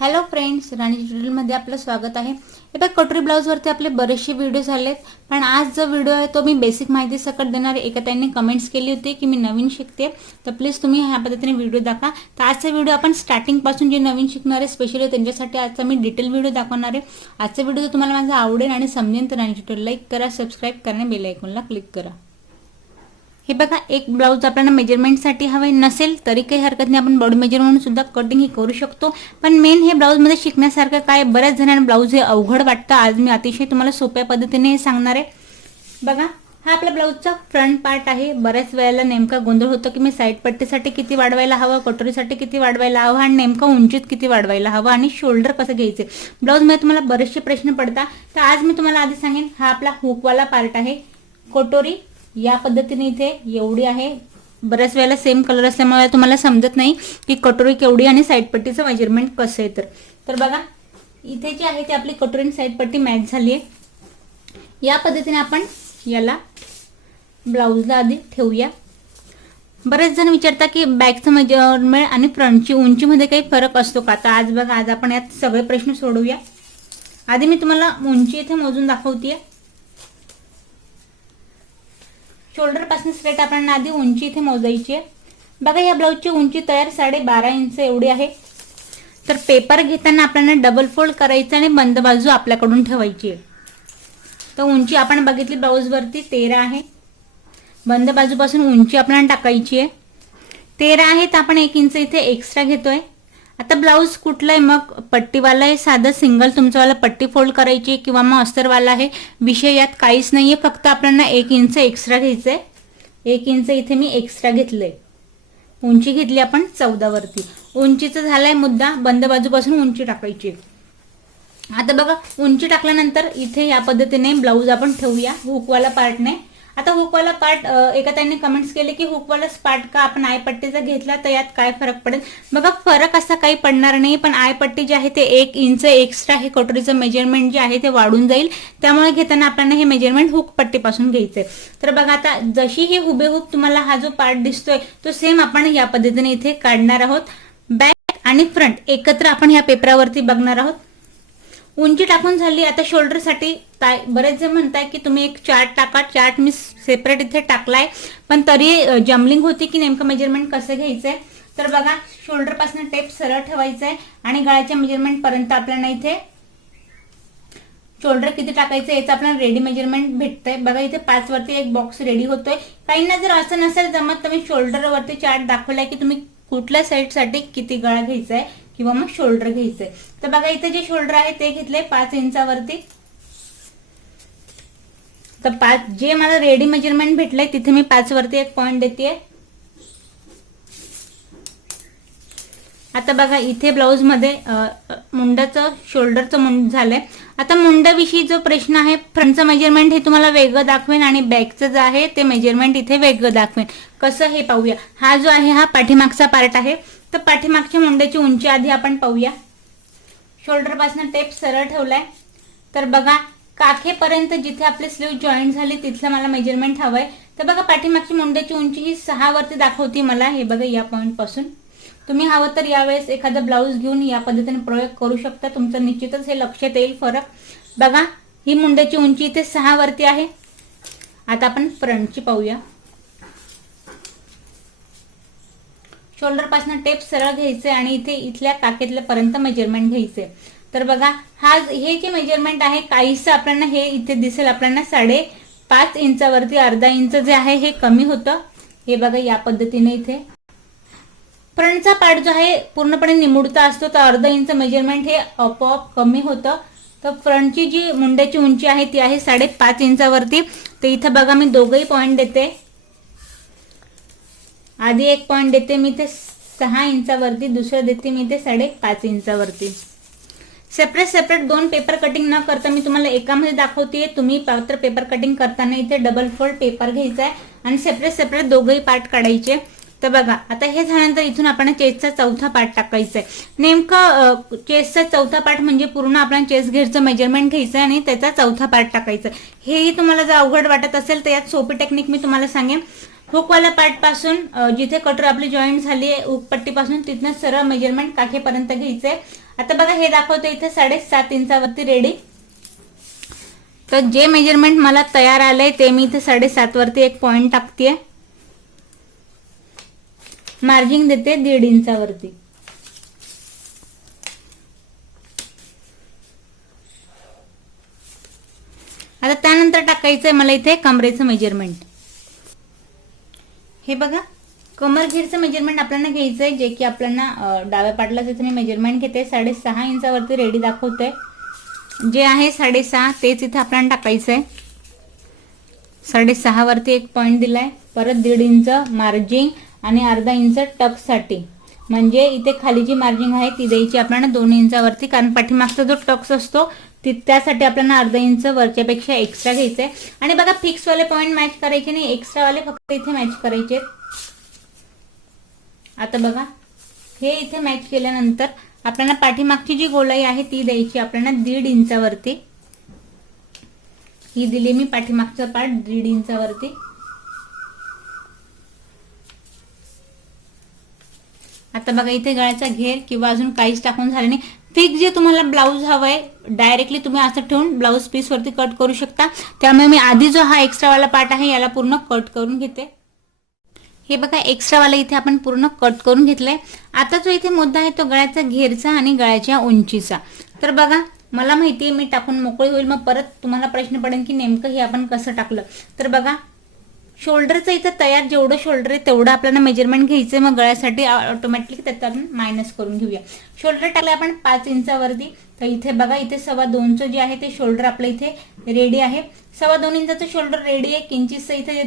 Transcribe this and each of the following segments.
Hello friends, राणी ट्युटोरियलमध्ये आपलं स्वागत आहे. हे बघा, कटोरी ब्लाऊजवरती आपले बरेचसे व्हिडिओ झालेत, पण आज जो व्हिडिओ आहे तो मी बेसिक माहिती सकट देणार आहे. एका ताईंनी कमेंट्स केली होती की मी नवीन शिकते, तर प्लीज तुम्ही ह्या पद्धतीने व्हिडिओ दाखवा. तर आजचा व्हिडिओ आपण स्टार्टिंगपासून जे नवीन शिकणारे स्पेशली त्यांच्यासाठी आजचा मी डिटेल व्हिडिओ दाखवणार आहे. आजचा व्हिडिओ जर तुम्हाला माझा आवडेल आणि समजेल तर राणी ट्युटोरियल लाईक करा, सबस्क्राईब करा आणि बेल आयकॉनला क्लिक करा. हे बघा, एक ब्लाऊज आपल्याला मेजरमेंटसाठी हवे नसेल तरी काही हरकत नाही, आपण बॉडी मेजर म्हणून सुद्धा कटिंग ही करू शकतो. पण मेन हे ब्लाऊजमध्ये शिकण्यासारखं काय, बऱ्याच जणांना ब्लाऊज हे अवघड वाटतं. आज मी अतिशय तुम्हाला सोप्या पद्धतीने हे सांगणार आहे. बघा, हा आपल्या ब्लाऊजचा फ्रंट पार्ट आहे. बऱ्याच वेळेला नेमका गोंधळ होतो की मी साईड पट्टीसाठी किती वाढवायला हवं, कटोरीसाठी किती वाढवायला हवं आणि नेमका उंचीत किती वाढवायला हवं आणि शोल्डर कसं घ्यायचे. ब्लाऊजमध्ये तुम्हाला बरेचसे प्रश्न पडतात. तर आज मी तुम्हाला आधी सांगेन, हा आपला हुकवाला पार्ट आहे. कटोरी या पद्धतीने इथे एवढी आहे. बऱ्याच वेळेला सेम कलर असल्यामुळे तुम्हाला समजत नाही की कटोरी केवढी आणि साईड पट्टीचं मेजरमेंट कसं आहे. तर बघा, इथे जी आहे ती आपली कटोरी आणि साईड पट्टी मॅच झाली आहे. या पद्धतीने आपण याला ब्लाऊजला आधी ठेवूया. बरेच जण विचारतात की बॅकचं मेजरमेंट आणि फ्रंटची उंचीमध्ये काही फरक असतो का. तर आज बघा, आज आपण यात सगळे प्रश्न सोडवूया. आधी मी तुम्हाला उंची इथे मोजून दाखवतेय. शोल्डर पासून स्ट्रेट आपल्याला आधी उंची इथे मोजायची आहे. बघा, या ब्लाऊजची उंची तयार 12.5 इंच एवढी आहे. तर पेपर घेताना आपल्याला डबल फोल्ड करायचं आणि बंद बाजू आपल्याकडून ठेवायची आहे. तर उंची आपण बघितली ब्लाऊजवरती 13 आहे. बंद बाजूपासून उंची आपल्याला टाकायची आहे 13 आहे. तर आपण 1 इंच इथे एक्स्ट्रा घेतोय. आता ब्लाऊज कुठलं आहे, मग पट्टीवाला आहे, साधं सिंगल तुमच्यावाला पट्टी फोल्ड करायची किंवा मग अस्तरवाला आहे, विषय यात काहीच नाहीये. फक्त आपल्याला 1 इंच एक्स्ट्रा घ्यायचंय. 1 इंच इथे मी एक्स्ट्रा घेतलंय. उंची घेतली आपण 14 वरती. उंचीचं झालाय मुद्दा, बंद बाजूपासून उंची टाकायची. आता बघा, उंची टाकल्यानंतर इथे या पद्धतीने ब्लाऊज आपण ठेवूया हुकवाला पार्टने. आता हुकवाला पार्ट, एका त्यांनी कमेंट्स केले की हुकवाला पार्ट का आपण आय पट्टीचा घेतला तर यात काय फरक पडेल. बघा, फरक असा काही पडणार नाही, पण आय पट्टी जी आहे ते 1 इंच एक्स्ट्रा हे कटोरीचं मेजरमेंट जे आहे ते वाढून जाईल. त्यामुळे घेताना आपल्याला हे मेजरमेंट हुक पट्टीपासून घ्यायचंय. तर बघा, आता जशी ही हुबेहूब तुम्हाला हा जो पार्ट दिसतोय तो सेम आपण या पद्धतीने इथे काढणार आहोत. बॅक आणि फ्रंट एकत्र आपण ह्या पेपरावरती बघणार आहोत. उंची टाकून झाली. आता शोल्डरसाठी बरेच जण म्हणताय की तुम्ही एक चार्ट टाका. चार्ट मी सेपरेट इथे टाकलाय, पण तरी जम्बलिंग होती की नेमकं मेजरमेंट कसं घ्यायचंय. तर बघा, शोल्डर पासून टेप सरळ ठेवायचंय आणि गळ्याच्या मेजरमेंट पर्यंत आपल्याला इथे शोल्डर किती टाकायचं याचं आपल्याला रेडी मेजरमेंट भेटतंय. बघा, इथे 5 वरती एक बॉक्स रेडी होतोय. काहींना जर असं नसेल जमत तर मी शोल्डर वरती चार्ट दाखवलाय की तुम्ही कुठल्या साईडसाठी किती गळा घ्यायचा आहे किंवा मग शोल्डर घ्यायचंय. तर बघा, इथे जे शोल्डर आहे ते घेतले 5 इंचावरती. तर 5 जे मला रेडी मेजरमेंट भेटलंय तिथे मी 5 वरती एक पॉइंट देते. आता बघा, इथे ब्लाऊज मध्ये मुंडाचं शोल्डरचं मुंड झालंय. आता मुंडाविषयी जो प्रश्न आहे, फ्रंटचं मेजरमेंट हे तुम्हाला वेगळं दाखवेन आणि बॅकचं जे आहे ते मेजरमेंट इथे वेगळं दाखवेन. कसं हे पाहूया. हा जो आहे हा पाठीमागचा पार्ट आहे. तर पाठीमागच्या मुंड्याची उंची आधी आपण पाहूया. शोल्डर पासून टेप सरळ ठेवलाय. तर बघा, काखेपर्यंत जिथे आपले स्लीव जॉईंट झाली तिथलं मला मेजरमेंट हवंय. तर बघा, पाठीमागची मुंड्याची उंची ही 6 वरती दाखवती मला. हे बघा, या पॉइंट पासून तुम्ही हवं तर यावेळेस एखादा ब्लाऊज घेऊन या पद्धतीने प्रयोग करू शकता. तुमचं निश्चितच हे लक्षात येईल फरक. बघा, ही मुंड्याची उंची इथे 6 वरती आहे. आता आपण फ्रंटची पाहूया. शोल्डर पासून टेप सरळ घ्यायचे आणि इथे इथल्या काखेतल्या पर्यंत मेजरमेंट घ्यायचे. तर बघा, हे जे मेजरमेंट आहे काहीसं आपल्याला हे इथे दिसेल आपल्याला 5.5 इंचावरती अर्धा इंच जे आहे हे कमी होतं. हे बघा, या पद्धतीने इथे फ्रंटचा पार्ट जो आहे पूर्णपणे निमुडता असतो, तर अर्धा इंच मेजरमेंट हे आपोआप कमी होतं. तर फ्रंटची जी मुंड्याची उंची आहे ती आहे 5.5 इंचावरती. तर इथं बघा, मी दोघंही पॉइंट देते. आधी एक पॉइंट देते मी इथे 6 इंचावरती, दुसरं देते मी इथे 5.5 इंचावरती. सेपरेट 2 पेपर कटिंग न करता मी तुम्हाला एकामध्ये दाखवते. तुम्ही पात्र पेपर कटिंग करताना इथे डबल फोल्ड पेपर घ्यायचा आहे आणि सेपरेट दोघंही पार्ट काढायचे. तर बघा, आता हे झाल्यानंतर इथून आपण चेस्टचा चौथा पार्ट टाकायचा आहे. नेमकं चेस्टचा चौथा पार्ट म्हणजे पूर्ण आपल्याला चेस्ट घेरचं मेजरमेंट घ्यायचं आहे आणि त्याचा चौथा पार्ट टाकायचा. हेही तुम्हाला जर अवघड वाटत असेल तर यात सोपी टेक्निक मी तुम्हाला सांगेन. हुकवाला पार्ट पासून जिथे कटर आपली जॉईंट झाली आहे हुक पट्टीपासून तिथनं सरळ मेजरमेंट काखेपर्यंत घ्यायचंय. आता बघा हे दाखवतो इथे 7.5 इंचावरती रेडी. तर जे मेजरमेंट मला तयार आलंय ते मी इथे 7.5 वरती एक पॉइंट टाकतेय. मार्जिंग देते 1.5 इंचावरती. आता त्यानंतर टाकायचंय मला इथे कमरेचं मेजरमेंट. हे बघा कमर घेरचं मेजरमेंट आपल्याला घ्यायचंय, जे की आपल्याला डाव्या पाठला इथे मी मेजरमेंट घेते. 6.5 इंचावरती रेडी दाखवतोय. जे आहे 6.5 तेच इथे आपल्याला टाकायचंय. 6.5 वरती एक पॉइंट दिलाय. परत 1.5 इंच मार्जिंग आणि अर्धा इंच टक्ससाठी. म्हणजे इथे खाली जी मार्जिंग आहे ती द्यायची आपल्याला 2 इंचावरती, कारण पाठीमागचा जो टक्स असतो त्यासाठी आपल्याला अर्धा इंच वरच्यापेक्षा एक्स्ट्रा घ्यायचंय. आणि बघा फिक्स वाले पॉइंट मॅच करायचे नाही, एक्स्ट्रा वाले फक्त इथे मॅच करायचे. आता बघा हे इथे मॅच केल्यानंतर आपल्याला पाठीमागची जी गोलाई आहे ती द्यायची आपल्याला 1.5 इंचावरती. ही दिली मी पाठीमागचा पार्ट 1.5 इंचावरती. आता बघा इथे गळ्याचा घेर किंवा अजून काहीच टाकून झालं नाही. फिक्स जे तुम्हाला ब्लाऊज हवाय डायरेक्टली तुम्ही असं ठेवून ब्लाऊज पीस वरती कट करू शकता. त्यामुळे मी आधी जो हा एक्स्ट्रा वाला पार्ट आहे याला पूर्ण कट करून घेते. हे बघा एक्स्ट्रा वाला इथे आपण पूर्ण कट करून घेतलंय. आता जो इथे मुद्दा आहे तो गळ्याचा घेरचा आणि गळ्याच्या उंचीचा. तर बघा मला माहितीये मी टाकून मोकळी होईल, मग परत तुम्हाला प्रश्न पडेल की नेमकं हे आपण कसं टाकलं. तर बघा शोल्डरचं इथं तयार जेवढं शोल्डर आहे तेवढं आपल्याला मेजरमेंट घ्यायचंय. मग गळ्यासाठी ऑटोमॅटिकली त्यात आपण मायनस करून घेऊया. शोल्डर टाकलं आपण 5 इंचावरती. तर इथे बघा इथे 2.25 जे आहे ते शोल्डर आपलं इथे रेडी आहे. 2.25 इंचाचं शोल्डर रेडी आहे. किंचितचं इथे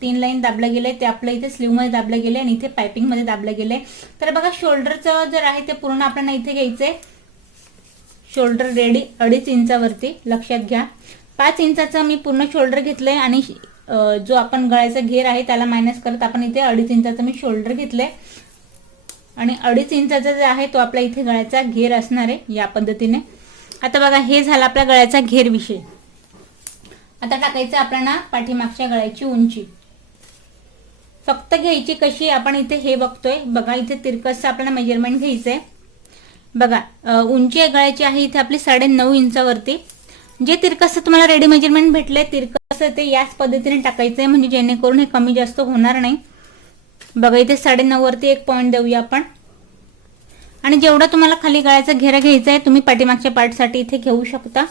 3 लाईन दाबलं गेलंय ते आपलं इथे स्लीव मध्ये दाबलं गेलंय आणि इथे पायपिंग मध्ये दाबलं गेलंय. तर बघा शोल्डरचं जर आहे ते पूर्ण आपल्याला इथे घ्यायचंय. शोल्डर रेडी 2.5 इंचावरती लक्षात घ्या. 5 इंचाचं मी पूर्ण शोल्डर घेतलंय आणि जो आपण गळ्याचा घेर आहे त्याला मायनस करत आपण इथे 2.5 इंचाचं मी शोल्डर घेतलंय आणि 2.5 इंचाचा जे आहे तो आपला इथे गळ्याचा घेर असणार आहे या पद्धतीने. आता बघा हे झालं आपल्या गळ्याचा घेर विषय. आता टाकायचं आपल्याला पाठीमागच्या गळ्याची उंची. फक्त घ्यायची कशी आपण इथे हे बघतोय. बघा इथे तिरकसचं आपल्याला मेजरमेंट घ्यायचंय. बघा उंची गळ्याची आहे इथे आपली 9.5 इंचावरती. जे तिरकस तुम्हाला रेडी मेजरमेंट भेटलंय तिरकस ते याच पद्धतीने टाकायचंय, म्हणजे जेणेकरून हे कमी जास्त होणार नाही. बघा इथे 9.5 वरती एक पॉइंट देऊया आपण. आणि जेवढा तुम्हाला खाली गळ्याचा घेरा घ्यायचा आहे तुम्ही पाठीमागच्या पार्टसाठी इथे घेऊ शकता.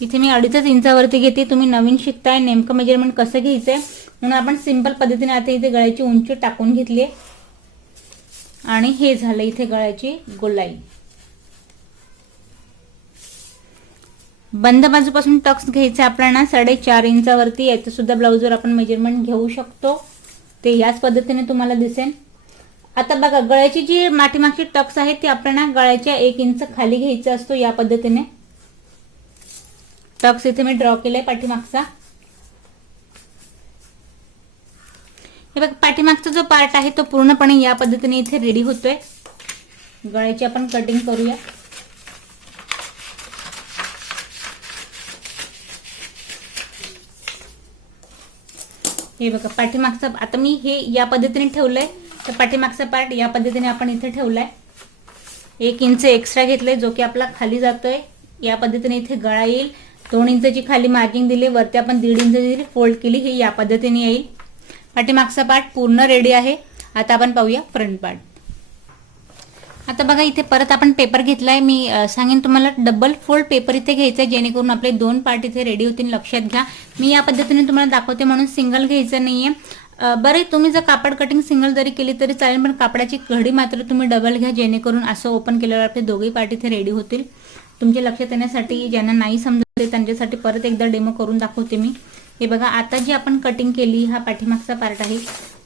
इथे मी 2.5 इंचावरती घेते. तुम्ही नवीन शिकताय नेमकं मेजरमेंट कसं घ्यायचंय म्हणून आपण सिंपल पद्धतीने आता इथे गळ्याची उंची टाकून घेतली आणि हे झालं इथे गळ्याची गोलाई. बंद बाजूपासून टक्स घ्यायचे आपल्याला 4.5 इंचावरती. याचं सुद्धा ब्लाऊजवर आपण मेजरमेंट घेऊ शकतो. ते याच पद्धतीने तुम्हाला दिसेल. आता बघा गळ्याची जी पाठीमागची टक्स आहे ती आपल्याला गळ्याच्या 1 इंच खाली घ्यायचा असतो. या पद्धतीने टक्स इथे मी ड्रॉ केलाय पाठीमागचा. हे बघा पाठीमागचा जो पार्ट आहे तो पूर्णपणे या पद्धतीने इथे रेडी होतोय. गळ्याची आपण कटिंग करूया. हे बघा पाठीमागचा आता मी हे या पद्धतीने ठेवलंय. तर पाठीमागचा पार्ट या पद्धतीने आपण इथे ठेवलाय. 1 इंच एक्स्ट्रा घेतलंय जो की आपला खाली जातोय. या पद्धतीने इथे गळा येईल. 2 इंचची खाली मार्जिंग दिली. वरती आपण 1.5 इंच दिली फोल्ड केली. हे या पद्धतीने येईल. पाठीमागचा पार्ट पूर्ण रेडी आहे. आता आपण पाहूया फ्रंट पार्ट. आता बघा इथे परत आपण पेपर घेतलाय. मी सांगेन तुम्हाला डबल फोल्ड पेपर इथे घ्यायचा आहे जेणेकरून आपले 2 पार्ट इथे रेडी होतील. लक्षात घ्या. मी या पद्धतीने तुम्हाला दाखवते म्हणून सिंगल घ्यायचं नाहीये. बरे तुम्ही जर कापड कटिंग सिंगल जरी केली तरी चालेल, पण कापडाची घडी मात्र तुम्ही डबल घ्या जेणेकरून असं ओपन केल्यावर आपले दोघे पार्ट इथे रेडी होतील. तुमच्या लक्षात येण्यासाठी ज्यांना नाही समजले त्यांच्यासाठी परत एकदा डेमो करून दाखवते मी. हे बघा आता जी आपण कटिंग केली हा पाठीमागचा पार्ट आहे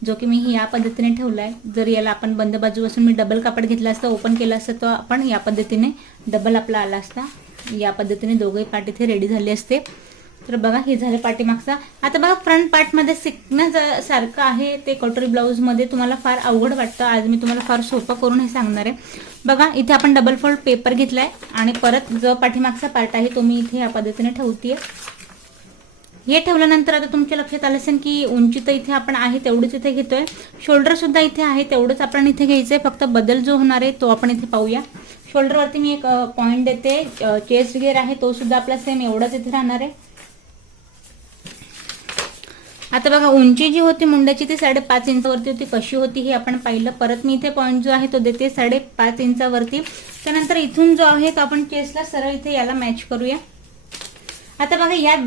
जो की मी या पद्धतीने ठेवलाय. जर याला आपण बंद बाजूपासून मी डबल कापड घेतला असता ओपन केला असता तर आपण या पद्धतीने डबल आपला आला असता. या पद्धतीने दोघे पार्ट इथे रेडी झाले असते. तर बघा हे झाले पाठीमागचा. आता बघा फ्रंट पार्ट मध्ये शिकण्यासारखं आहे ते कटोरी ब्लाऊज मध्ये तुम्हाला फार अवघड वाटतं. आज मी तुम्हाला फार सोपं करून हे सांगणार आहे. बघा इथे आपण डबल फोल्ड पेपर घेतलाय आणि परत जो पाठीमागचा पार्ट आहे तो मी इथे या पद्धतीने ठेवतेय. हे ठेवल्यानंतर आता तुमच्या लक्षात आलं असेल की उंची तर इथे आपण आहे तेवढीच इथे घेतोय. शोल्डर सुद्धा इथे आहे तेवढंच आपण इथे घ्यायचंय. फक्त बदल जो होणार आहे तो आपण इथे पाहूया. शोल्डरवरती मी एक पॉईंट देते. चेस्ट घेर आहे तो सुद्धा आपला सेम एवढाच इथे राहणार आहे. आता बघा उंची जी होती मुंड्याची ती 5.5 इंचावरती होती. कशी होती हे आपण पाहिलं. परत मी इथे पॉईंट जो आहे तो देते 5.5 इंचावरती. त्यानंतर इथून जो आहे तो आपण चेस्टला सरळ इथे याला मॅच करूया. आता बघा यात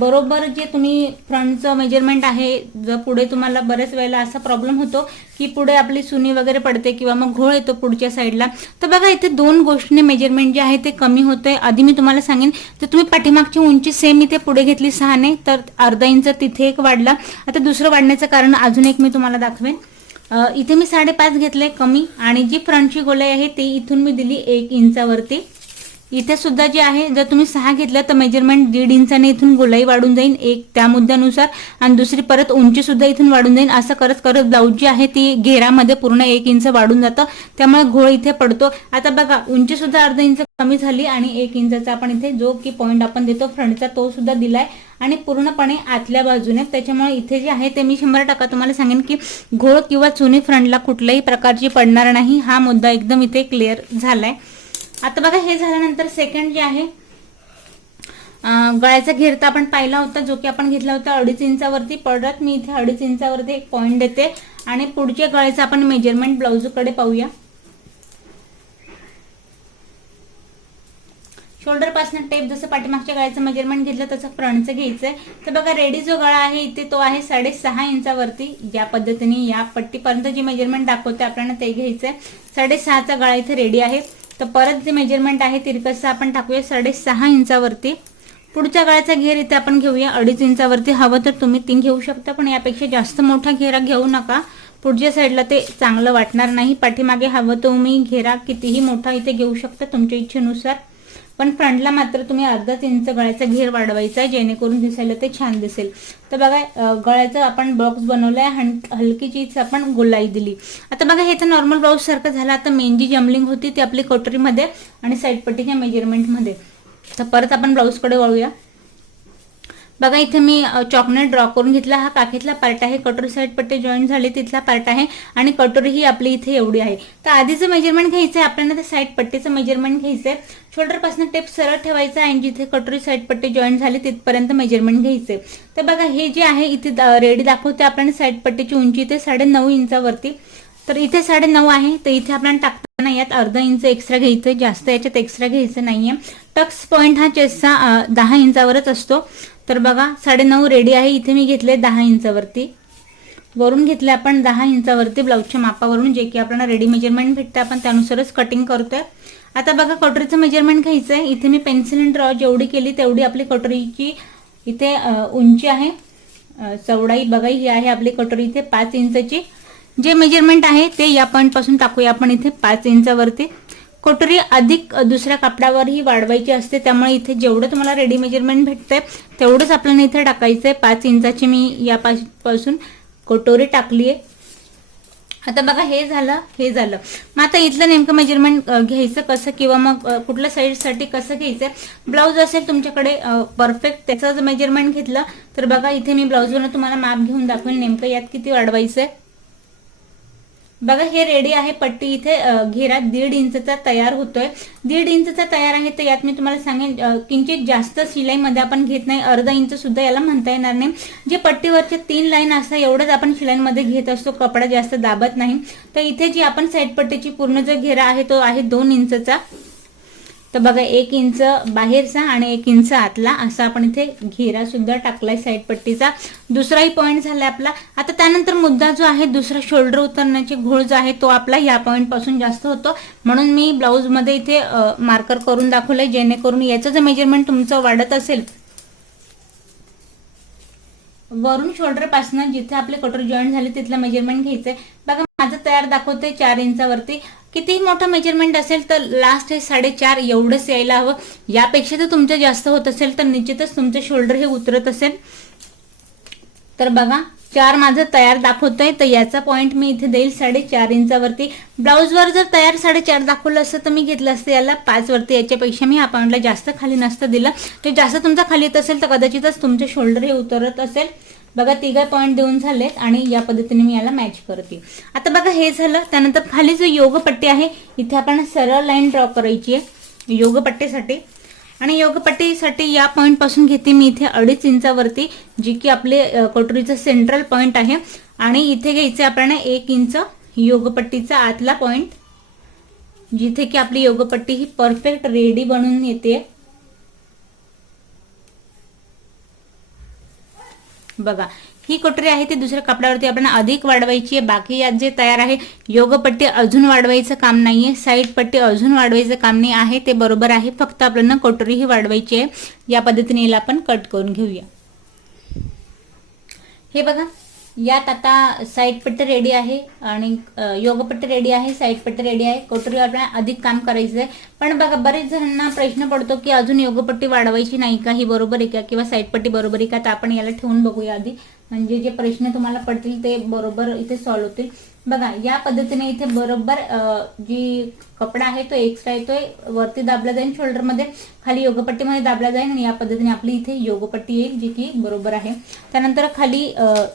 बरोबर जे तुम्ही फ्रंटचं मेजरमेंट आहे, जर पुढे तुम्हाला बरेच वेळेला असा प्रॉब्लेम होतो की पुढे आपली सुनी वगैरे पडते किंवा मग घोळ येतो पुढच्या साईडला, तर बघा इथे 2 गोष्टीने मेजरमेंट जे आहे ते कमी होतंय. आधी मी तुम्हाला सांगेन तर तुम्ही पाठीमागची उंची सेम इथे पुढे घेतली 6 ने, तर अर्धा इंच तिथे एक वाढला. आता दुसरं वाढण्याचं कारण अजून एक मी तुम्हाला दाखवेन. इथे मी 5.5 घेतले कमी आणि जी फ्रंटची गोलाई आहे ती इथून मी दिली 1 इंचावरती. इथे सुद्धा जे आहे जर तुम्ही 6 घेतलं तर मेजरमेंट 1.5 इंचाने इथून गोलाई वाढून जाईल एक त्या मुद्द्यानुसार, आणि दुसरी परत उंची सुद्धा इथून वाढून जाईल. असं करत करत ब्लाऊज जी आहे ती घेरामध्ये पूर्ण 1 इंच वाढून जातं, त्यामुळे घोळ इथे पडतो. आता बघा उंची सुद्धा अर्धा इंच कमी झाली आणि 1 इंचाचा आपण इथे जो की पॉईंट आपण देतो फ्रंटचा तो सुद्धा दिलाय आणि पूर्णपणे आतल्या बाजूने. त्याच्यामुळे इथे जे आहे ते मी 100% तुम्हाला सांगेन की घोळ किंवा चुनी फ्रंटला कुठल्याही प्रकारची पडणार नाही. हा मुद्दा एकदम इथे क्लिअर झालाय. आता बघा हे झाल्यानंतर सेकंड जे आहे गळ्याचा घेर तर आपण पाहिला होता जो की आपण घेतला होता 2.5 इंचावरती. परत मी इथे 2.5 इंचावरती एक पॉईंट देते आणि पुढच्या गळ्याचं आपण मेजरमेंट ब्लाऊजकडे पाहूया. शोल्डर पासून टेप जसं पाठीमागच्या गळ्याचं मेजरमेंट घेतलं तसं फ्रंटचं घ्यायचंय. तर बघा रेडी जो गळा आहे इथे तो आहे 6.5 इंचावरती. या पद्धतीने या पट्टीपर्यंत जे मेजरमेंट दाखवते आपल्याला ते घ्यायचंय. 6.5चा गळा इथे रेडी आहे. तर परत जे मेजरमेंट आहे तिरकसं आपण टाकूया 6.5 इंचावरती. पुढच्या गळ्याचा घेर इथे आपण घेऊया 2.5 इंचावरती. हवं तर तुम्ही 3 घेऊ शकता, पण यापेक्षा जास्त मोठा घेरा घेऊ नका. पुढच्या साईडला ते चांगलं वाटणार नाही. पाठीमागे हवं तुम्ही घेरा कितीही मोठा इथे घेऊ शकता तुमच्या इच्छेनुसार, पण फ्रंटला मात्र तुम्ही अर्धाच इंच गळ्याचा घेर वाढवायचा आहे जेणेकरून दिसायला ते छान दिसेल. तर बघा गळ्याचं आपण बॉक्स बनवलाय, हलकीचीच आपण गोलाई दिली. आता बघा हे तर नॉर्मल ब्लाऊज सारखं झालं. आता मेन जी जमलिंग होती ती आपली कटोरीमध्ये आणि साईड पट्टीच्या मेजरमेंटमध्ये. तर परत आपण ब्लाऊजकडे वळूया. बघा इथे मी चॉकने ड्रॉ करून घेतला. हा काखेतला पार्ट आहे, कटोरी साईड पट्टी जॉईन झाली तिथला पार्ट आहे आणि कटोरी ही आपली इथे एवढी आहे. तर आधीचं मेजरमेंट घ्यायचं आहे आपल्याला, ते साईड पट्टीचं मेजरमेंट घ्यायचंय. शोल्डर पासून टेप सरळ ठेवायचा आणि जिथे कटोरी साईड पट्टी जॉईन झाली तिथपर्यंत मेजरमेंट घ्यायचंय. तर बघा हे जे आहे इथे रेडी दाखवते आपल्याला साईड पट्टीची उंची इथे 9.5 इंचावरती. तर इथे 9.5 आहे. तर इथे आपल्याला टाकताना यात अर्धा इंच एक्स्ट्रा घ्यायचं, जास्त याच्यात एक्स्ट्रा घ्यायचं नाहीये. टक्स पॉईंट हा चेस्टचा 10 इंचावरच असतो. तर बघा 9.5 रेडी आहे. इथे मी घेतले 10 इंचावरती. वरून घेतले आपण 10 इंचावरती ब्लाऊजच्या मापावरून, जे की आपल्याला रेडी मेजरमेंट भेटते आपण त्यानुसारच कटिंग करतोय. आता बघा कटोरीचं मेजरमेंट घ्यायचं आहे. इथे मी पेन्सिल ड्रॉ जेवढी केली तेवढी आपली कटोरीची इथे उंची आहे. चौडाई बघा ही आहे आपली कटोरी इथे 5 इंचाची. जे मेजरमेंट आहे ते या पॉईंट पासून टाकूया आपण इथे 5 इंचावरती. कटोरी अधिक दुसऱ्या कापडावरही वाढवायची असते, त्यामुळे इथे जेवढं तुम्हाला रेडी मेजरमेंट भेटतंय तेवढंच आपल्याला इथे टाकायचंय. 5 इंचाची मी यापासून कटोरी टाकली आहे. आता बघा हे झालं. मग आता इथलं नेमकं मेजरमेंट घ्यायचं कसं किंवा मग कुठल्या साईडसाठी कसं घ्यायचं. ब्लाऊज असेल तुमच्याकडे परफेक्ट त्याचं जर मेजरमेंट घेतलं तर बघा इथे मी ब्लाऊजवरून तुम्हाला माप घेऊन दाखवेल नेमकं यात किती वाढवायचंय. बघा हे रेडी आहे. पट्टी इथे घेरा 1.5 इंचचा तयार होतोय. 1.5 इंचचा तयार आहे. तर यात मी तुम्हाला सांगेन किंचित जास्त शिलाईमध्ये आपण घेत नाही. अर्धा इंच सुद्धा याला म्हणता येणार नाही. जे पट्टीवरचे 3 लाईन असतात एवढंच आपण शिलाईमध्ये घेत असतो, कपडा जास्त दाबत नाही. तर इथे जी आपण साईड पट्टीची पूर्ण जो घेरा आहे तो आहे 2 इंचचा. तर बघा 1 इंच बाहेरचा आणि 1 इंच आतला असा आपण इथे घेरा सुद्धा टाकलाय साईड पट्टीचा. दुसराही पॉईंट झालाय आपला. आता त्यानंतर मुद्दा जो आहे दुसरा शोल्डर उतरण्याचे घोळ जो आहे तो आपला या पॉईंट पासून जास्त होतो, म्हणून मी ब्लाऊज मध्ये इथे मार्कर करून दाखवलंय जेणेकरून याचं जर मेजरमेंट तुमचं वाढत असेल वरून शोल्डर पासून जिथे आपले कटोरी जॉईन झाले तिथलं मेजरमेंट घ्यायचंय. बघा माझं तयार दाखवतंय 4 इंचावरती. किती मोठा मेजरमेंट असेल तर लास्ट हे 4.5 एवढंच यायला हवं. यापेक्षा जर तुमचं जास्त होत असेल तर निश्चितच तुमचं शोल्डर हे उतरत असेल. तर बघा 4 माझं तयार दाखवतंय. तर याचा पॉईंट मी इथे देईल 4.5 इंचावरती. ब्लाऊजवर जर तयार 4.5 दाखवलं असतं तर मी घेतलं असतं याला 5 वरती. याच्यापेक्षा मी हा पॉईंटला जास्त खाली नसतं दिलं. ते जास्त तुमचा खाली येत असेल तर कदाचितच तुमचे शोल्डर हे उतरत असेल. बघा तिघा पॉईंट देऊन झालेत आणि या पद्धतीने मी याला मॅच करते. आता बघा हे झालं. त्यानंतर खाली जो योगपट्टी आहे इथे आपण सरळ लाईन ड्रॉ करायची आहे योगपट्टीसाठी. आणि योगपट्टीसाठी या पॉईंट पासून घेते मी इथे 2.5 इंचावरती, जी की आपले कटोरीचं सेंट्रल पॉईंट आहे. आणि इथे घ्यायचे आपल्याला 1 इंच योगपट्टीचा आतला पॉईंट, जिथे की आपली योगपट्टी ही परफेक्ट रेडी बनून येते. बघा ही कटोरी आहे ती दुसऱ्या कपड्यावरती आपण अधिक वाढवायची आहे. बाकी यात जे तयार आहे योगपट्टी अजून वाढवायचं काम नाहीये, साईड पट्टी अजून वाढवायचं काम नाही आहे, ते बरोबर आहे. फक्त आपल्याला कटोरी ही वाढवायची आहे. या पद्धतीने याला आपण कट करून घेऊया. हे बघा यात आता साईड पट्टी रेडी आहे आणि योगपट्टी रेडी आहे, साईड पट्टी रेडी आहे. कटोरी आपल्याला अधिक काम करायचं आहे. पण बघा बरेच जणांना प्रश्न पडतो की अजून योगपट्टी वाढवायची नाही का, ही बरोबर आहे का, किंवा साईड पट्टी बरोबर आहे का. तर आपण याला ठेवून बघूया आधी, म्हणजे जे प्रश्न तुम्हाला पडतील ते बरोबर इथे सॉल्व्ह होतील. बघा या पद्धतीने इथे बरोबर जी कपडा आहे तो एक्स्ट्रा येतोय, वरती दाबला जाईल शोल्डरमध्ये, खाली योगपट्टीमध्ये दाबला जाईल आणि या पद्धतीने आपली इथे योगपट्टी येईल, जी की बरोबर आहे. त्यानंतर खाली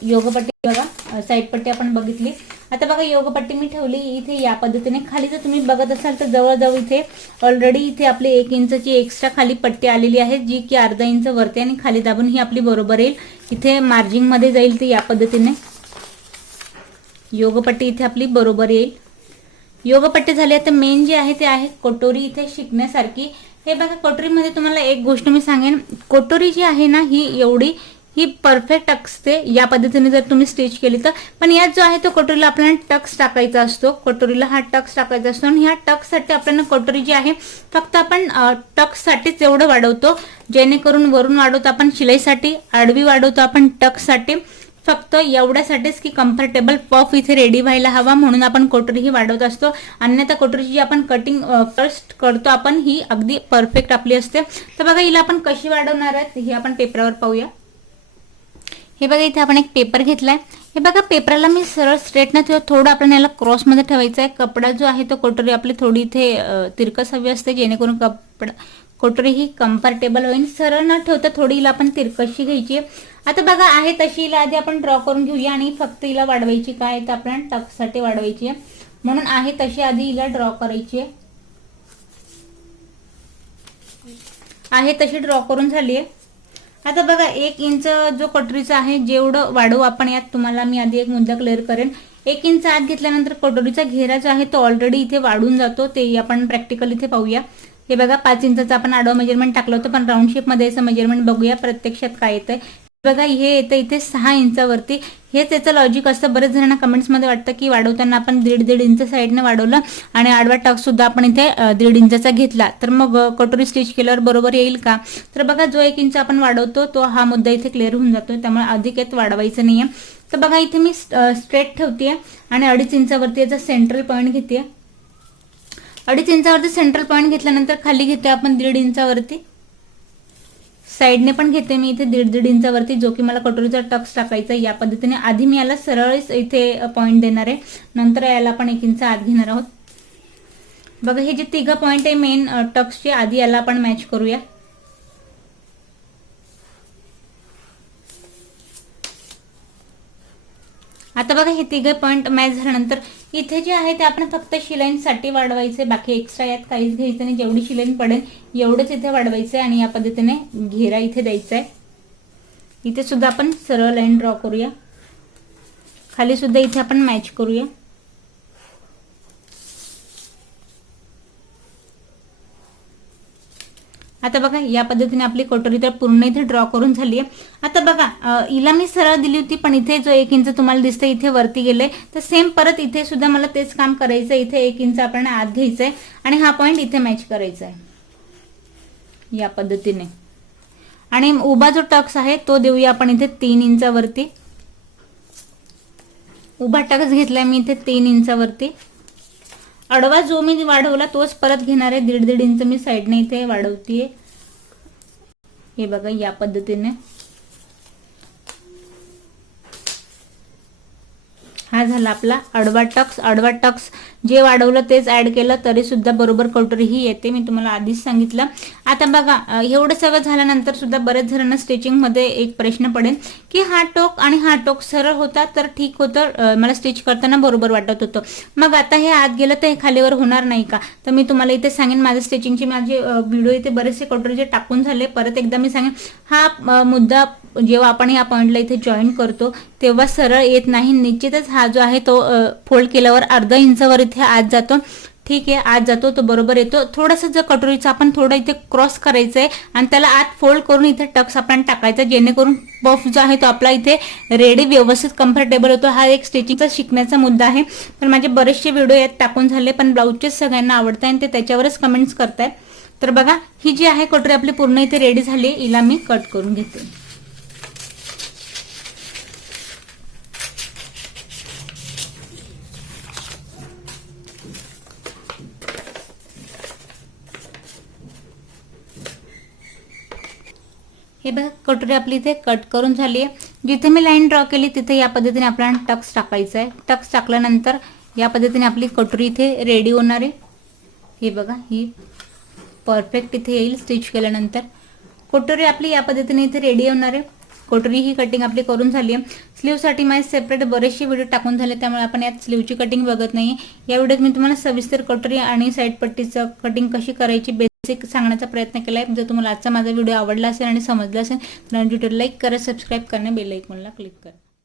योगपट्टी बघा साईड पट्टी आपण बघितली. आता बघा योगपट्टी मी ठेवली इथे या पद्धतीने. खाली जर तुम्ही बघत असाल तर जवळजवळ इथे ऑलरेडी इथे आपली 1 इंचची एक्स्ट्रा खाली पट्टी आलेली आहे, जी की अर्धा इंच वरती आणि खाली दाबून ही आपली बरोबर येईल. इथे मार्जिंग मध्ये जाईल ते या पद्धतीने योगपट्टी इथे आपली बरोबर येईल. योगपट्टी झाली. आता मेन जे आहे ते आहे कटोरी इथे शिकण्यासारखी. हे बघा कटोरीमध्ये तुम्हाला एक गोष्ट मी सांगेन, कटोरी जी आहे ना ही परफेक्ट असते या पद्धतीने जर तुम्ही स्टिच केली तर. पण यात जो आहे तो कटोरीला आपल्याला टक्स टाकायचा असतो, कटोरीला हा टक्स टाकायचा असतो. आणि ह्या टक्ससाठी आपल्याला कटोरी जी आहे फक्त आपण टक्ससाठीच एवढं वाढवतो, जेणेकरून वरून वाढवतो आपण शिलाईसाठी, आडवी वाढवतो आपण टक्ससाठी, फक्त एवढ्यासाठीच की कम्फर्टेबल पफ इथे रेडी व्हायला हवा म्हणून आपण कटोरी ही वाढवत असतो. अन्यथा कटोरीची जी आपण कटिंग फर्स्ट करतो आपण ही अगदी परफेक्ट आपली असते. तर बघा हिला आपण कशी वाढवणार आहे हे आपण पेपरावर पाहूया. हे बघा इथे आपण एक पेपर घेतलाय. हे बघा पेपरला मी सरळ स्ट्रेट न ठेवत थोडं आपण याला क्रॉसमध्ये ठेवायचं आहे. कपडा जो आहे तो कटोरी आपली थोडी इथे तिरकस हवी असते, जेणेकरून कटोरी ही कम्फर्टेबल होईल. सरळ न ठेवता थोडी हिला आपण तिरकशी घ्यायची. आता बघा आहे तशी हिला आधी आपण ड्रॉ करून घेऊया आणि फक्त हिला वाढवायची काय तर आपल्याला टक्ससाठी वाढवायची आहे, म्हणून आहे तशी आधी हिला ड्रॉ करायची आहे तशी ड्रॉ करून झाली आहे. आता बघा 1 इंच जो कटोरीचा आहे जेवढं वाढवू आपण यात तुम्हाला मी आधी एक मुद्दा क्लिअर करेन. 1 इंच आत घेतल्यानंतर कटोरीचा घेरा जो आहे तो ऑलरेडी इथे वाढून जातो, ते आपण प्रॅक्टिकल इथे पाहूया. हे बघा 5 इंचाचा आपण आडवा मेजरमेंट टाकलं होतं, पण राऊंड शेप मध्ये असं मेजरमेंट बघूया प्रत्यक्षात काय येतंय. बघा हे येतं इथे 6 इंचावरती. हेच याचं लॉजिक असतं. बरेच जणांना कमेंट्समध्ये वाटतं की वाढवताना आपण 1.5 इंच साईडने वाढवलं आणि आडवा टक्स सुद्धा आपण इथे 1.5 इंचाचा घेतला तर मग कटोरी स्टिच केल्यावर बरोबर येईल का. तर बघा जो 1 इंच आपण वाढवतो तो हा मुद्दा इथे क्लिअर होऊन जातो, त्यामुळे अधिक यात वाढवायचं नाहीये. तर बघा इथे मी स्ट्रेट ठेवते आणि 2.5 इंचावरती याचा सेंट्रल पॉईंट घेते. 2.5 इंचावरती सेंट्रल पॉईंट घेतल्यानंतर खाली घेते आपण 1.5 इंचावरती, साईडने पण घेते मी इथे 1.5 इंचावरती, जो की मला कटोरीचा टक्स टाकायचा. या पद्धतीने आधी मी याला सरळच इथे पॉईंट देणार आहे, नंतर याला आपण 1 इंच आत घेणार आहोत. बघा हे जे 3 पॉईंट आहे मेन टक्सचे, आधी याला आपण मॅच करूया. आता बघा हे 3 पॉईंट मॅच झाल्यानंतर इथे जे आहे ते आपण फक्त शिलाईसाठी वाढवायचे, बाकी एक्स्ट्रा यात काहीच घ्यायचं नाही. जेवढी शिलाई पडेल एवढंच इथे वाढवायचं आहे आणि या पद्धतीने घेरा इथे द्यायचा आहे. इथे सुद्धा आपण सरळ लाईन ड्रॉ करूया, खाली सुद्धा इथे आपण मॅच करूया. आता बघा या पद्धतीने आपली कटोरी तर पूर्ण इथे ड्रॉ करून झाली आहे. आता बघा हिला मी सरळ दिली होती, पण इथे जो 1 इंच तुम्हाला दिसतंय इथे वरती गेले, तर सेम परत इथे सुद्धा मला तेच काम करायचं. इथे 1 इंच आपण आत घ्यायचंय आणि हा पॉईंट इथे मॅच करायचा आहे या पद्धतीने. आणि उभा जो टक्स आहे तो देऊया आपण इथे 3 इंचावरती. उभा टक्स घेतलाय मी इथे 3 इंचावरती. आडवा जो मी वाढवला तोच परत घेणार आहे. 1.5 इंच मी साईडने इथे वाढवतीये. हे बघा या पद्धतीने हा झाला आपला आडवा टक्स. आडवा टक्स जे वाढवलं तेच ऍड केलं तरी सुद्धा बरोबर कटोरी ही येते, मी तुम्हाला आधीच सांगितलं. आता बघा एवढं सगळं झाल्यानंतर सुद्धा बरेच जणांना स्टिचिंग मध्ये एक प्रश्न पडेल की हा टोक आणि हा टोक सरळ होता तर ठीक होतं, मला स्टिच करताना बरोबर वाटत होतं. मग आता हे आत गेलं तर हे खालीवर होणार नाही का? तर मी तुम्हाला इथे सांगेन, माझे स्टिचिंगचे माझे व्हिडिओ इथे बरेचसे कटोरीचे टाकून झाले. परत एकदा मी सांगेन, हा मुद्दा जेव्हा आपण या पॉइंटला इथे जॉईन करतो तेव्हा सरळ येत नाही. निश्चितच हा जो आहे तो फोल्ड केल्यावर अर्धा इंचावर इथे आत जातो. ठीक आहे, आत जातो तो बरोबर येतो. थोडंसं जर कटोरीचं आपण थोडं इथे क्रॉस करायचं आहे आणि त्याला आत फोल्ड करून इथे टक्स आपण टाकायचा, जेणेकरून पफ जो आहे तो आपला इथे रेडी व्यवस्थित कम्फर्टेबल होतो. हा एक स्टिचिंगचा शिकण्याचा मुद्दा आहे. पण माझे बरेचसे व्हिडिओ यात टाकून झाले, पण ब्लाऊजचेच सगळ्यांना आवडत आहे ते त्याच्यावरच कमेंट्स करतायत. तर बघा ही जी आहे कटोरी आपली पूर्ण इथे रेडी झाली, हिला मी कट करून घेते. हे बघा कटोरी आपली इथे कट करून झाली आहे. जिथे मी लाईन ड्रॉ केली तिथे या पद्धतीने आपल्याला टक्स टाकायचा आहे. टक्स टाकल्यानंतर या पद्धतीने आपली कटोरी इथे रेडी होणार आहे. हे बघा ही परफेक्ट इथे येईल स्टिच केल्यानंतर. कटोरी आपली या पद्धतीने इथे रेडी होणार आहे. कटोरी ही कटिंग आपली करून झाली आहे. स्लीवसाठी माझे सेपरेट बरेचसे व्हिडिओ टाकून झाले, त्यामुळे आपण यात स्लीवची कटिंग बघत नाही. या व्हिडिओत मी तुम्हाला सविस्तर कटोरी आणि साईड पट्टीचं कटिंग कशी करायची बेसिक सांगण्याचा प्रयत्न केला आहे. जर तुम्हाला आजचा माझा व्हिडिओ आवडला असेल आणि समजला असेल तर व्हिडिओ लाईक करा, सबस्क्राईब करा, बेल आयकॉनला क्लिक करा.